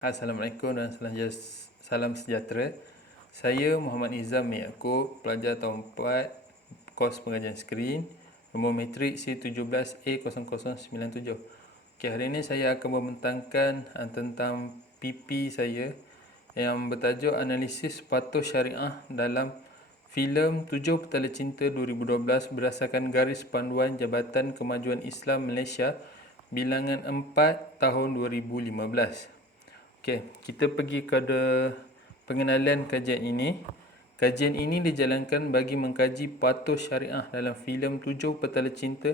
Assalamualaikum dan salam sejahtera. Saya Muhammad Nizam Yaakob, pelajar tahun 4, kos pengajian skrin, nombor matrik C17A0097. Hari ini saya akan membentangkan tentang PP saya yang bertajuk Analisis Patuh Syariah dalam filem 7 Petala Cinta 2012 berdasarkan garis panduan Jabatan Kemajuan Islam Malaysia bilangan 4 tahun 2015. Kita pergi kepada pengenalan kajian ini. Kajian ini dijalankan bagi mengkaji patuh syariah dalam filem 7 Petala Cinta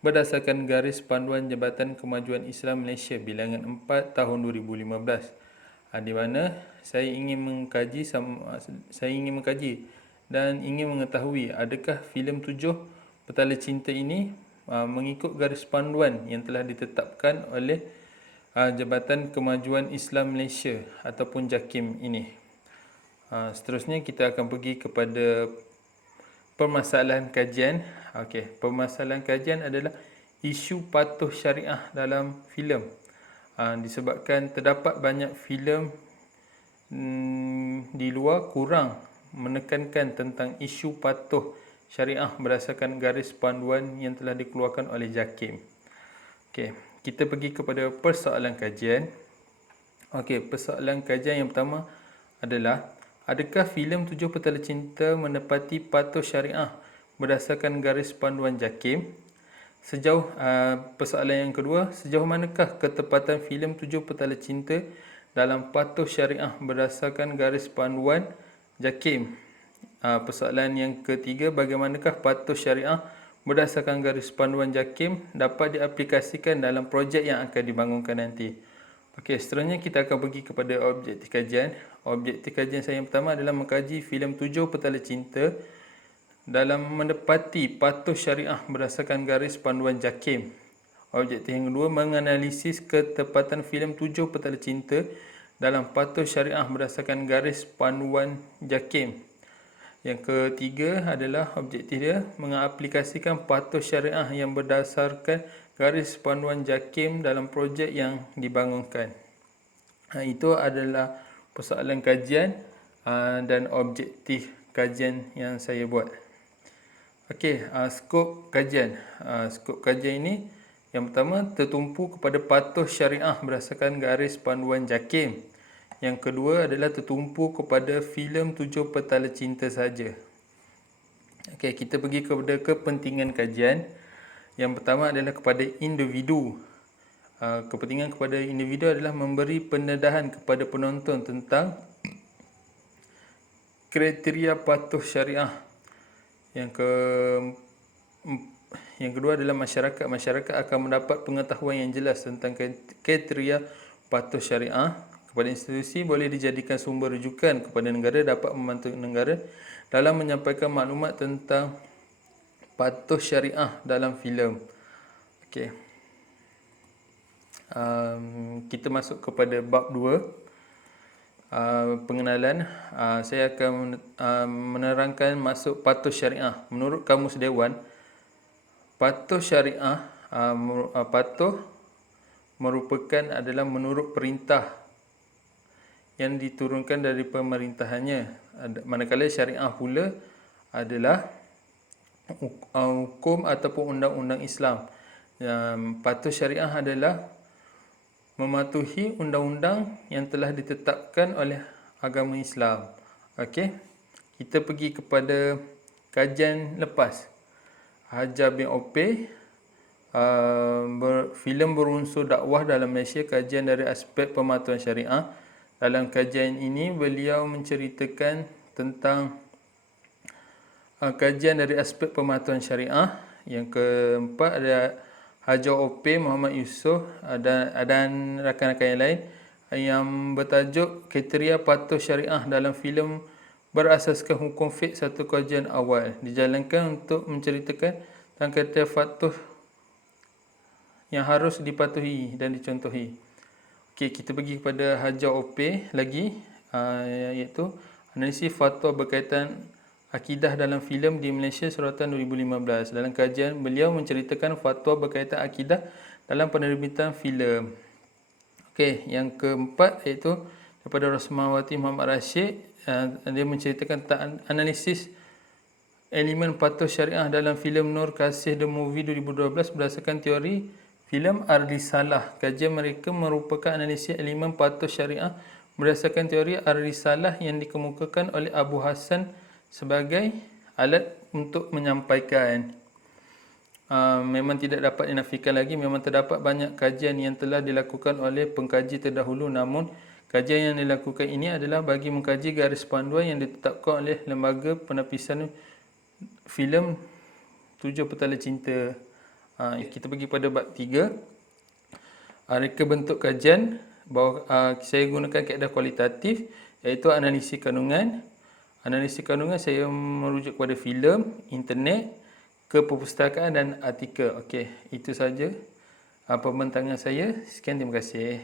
berdasarkan garis panduan Jabatan Kemajuan Islam Malaysia bilangan 4 tahun 2015. Di mana saya ingin mengkaji dan ingin mengetahui adakah filem 7 Petala Cinta ini mengikut garis panduan yang telah ditetapkan oleh Jabatan Kemajuan Islam Malaysia ataupun JAKIM ini. Seterusnya kita akan pergi kepada permasalahan kajian. Permasalahan kajian adalah isu patuh syariah dalam filem. Disebabkan terdapat banyak filem di luar kurang menekankan tentang isu patuh syariah berdasarkan garis panduan yang telah dikeluarkan oleh JAKIM. Kita pergi kepada persoalan kajian. Persoalan kajian yang pertama adalah, adakah filem 7 Petala Cinta menepati patuh syariah berdasarkan garis panduan JAKIM? Persoalan yang kedua, sejauh manakah ketepatan filem 7 Petala Cinta dalam patuh syariah berdasarkan garis panduan JAKIM? Persoalan yang ketiga, bagaimanakah patuh syariah berdasarkan garis panduan JAKIM dapat diaplikasikan dalam projek yang akan dibangunkan nanti. Seterusnya kita akan pergi kepada objektif kajian. Objektif kajian saya yang pertama adalah mengkaji filem 7 Petala Cinta dalam menepati patuh syariah berdasarkan garis panduan JAKIM. Objektif yang kedua, menganalisis ketepatan filem 7 Petala Cinta dalam patuh syariah berdasarkan garis panduan JAKIM. Yang ketiga adalah objektif dia mengaplikasikan patuh syariah yang berdasarkan garis panduan JAKIM dalam projek yang dibangunkan. Itu adalah persoalan kajian dan objektif kajian yang saya buat. Skop kajian. Skop kajian ini yang pertama tertumpu kepada patuh syariah berdasarkan garis panduan JAKIM. Yang kedua adalah tertumpu kepada filem 7 Petala Cinta saja. Kita pergi kepada kepentingan kajian. Yang pertama adalah kepada individu. Kepentingan kepada individu adalah memberi pendedahan kepada penonton tentang kriteria patuh syariah. Yang kedua adalah masyarakat. Masyarakat akan mendapat pengetahuan yang jelas tentang kriteria patuh syariah. Kepada institusi boleh dijadikan sumber rujukan kepada negara, dapat membantu negara dalam menyampaikan maklumat tentang patuh syariah dalam filem. Kita masuk kepada bab 2. Pengenalan. Saya akan menerangkan maksud patuh syariah. Menurut Kamus Dewan, patuh syariah patuh merupakan adalah menurut perintah yang diturunkan dari pemerintahannya, manakala syariah pula adalah hukum ataupun undang-undang Islam. Patuh syariah adalah mematuhi undang-undang yang telah ditetapkan oleh agama Islam. Kita pergi kepada kajian lepas. Hajar bin Opey, filem berunsur dakwah dalam Malaysia, kajian dari aspek pematuhan syariah. Dalam kajian ini beliau menceritakan tentang kajian dari aspek pematuhan syariah. Yang keempat ada Hajar Opey Muhammad Yusof dan rakan-rakan yang lain yang bertajuk kriteria patuh syariah dalam filem berasaskan hukum fiqh, satu kajian awal dijalankan untuk menceritakan tentang kriteria patuh yang harus dipatuhi dan dicontohi. Kita pergi kepada Hajar Opey lagi, iaitu analisis fatwa berkaitan akidah dalam filem di Malaysia Suratan 2015. Dalam kajian beliau menceritakan fatwa berkaitan akidah dalam penerbitan filem. Okey, yang keempat iaitu daripada Rosmawati Muhammad Rashid. Dia menceritakan tentang analisis elemen patuh syariah dalam filem Nur Kasih The Movie 2012 berdasarkan teori filem Ar-Risalah. Kajian mereka merupakan analisis elemen patuh syariah berdasarkan teori Ar-Risalah yang dikemukakan oleh Abu Hassan sebagai alat untuk menyampaikan. Memang tidak dapat dinafikan lagi, memang terdapat banyak kajian yang telah dilakukan oleh pengkaji terdahulu, namun kajian yang dilakukan ini adalah bagi mengkaji garis panduan yang ditetapkan oleh Lembaga Penapisan Filem Tujuh Petala Cinta. Kita pergi pada bab 3. Reka bentuk kajian. Saya gunakan kaedah kualitatif iaitu analisis kandungan. Analisis kandungan saya merujuk kepada filem, internet, ke perpustakaan dan artikel. Okey, itu saja pembentangan saya. Sekian, terima kasih.